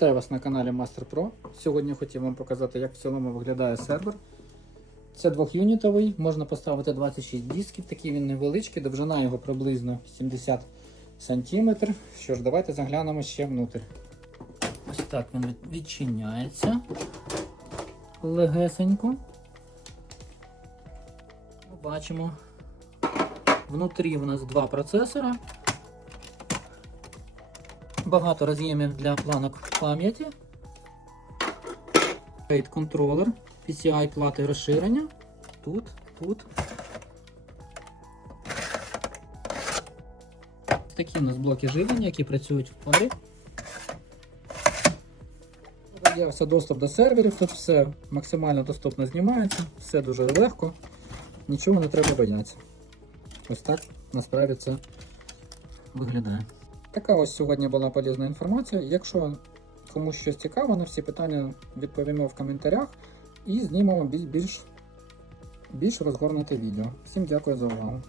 Вітаю вас на каналі Master Pro. Сьогодні хотів вам показати, як в цілому виглядає сервер. Це двохюнітовий, можна поставити 26 дисків, такий він невеличкий, довжина його приблизно 70 см. Що ж, давайте заглянемо ще внутрь. Ось так він відчиняється легесенько. Бачимо. Внутрі у нас два процесора. Багато роз'ємів для планок пам'яті. Контролер, PCI плати розширення. Тут, тут. Такі у нас блоки живлення, які працюють в парі. Є доступ до серверів, тут все максимально доступно знімається, все дуже легко, нічого не треба боятися. Ось так насправді це виглядає. Така ось сьогодні була полізна інформація. Якщо комусь щось цікаво, на всі питання відповімо в коментарях і знімемо більш, більш, розгорнуте відео. Всім дякую за увагу.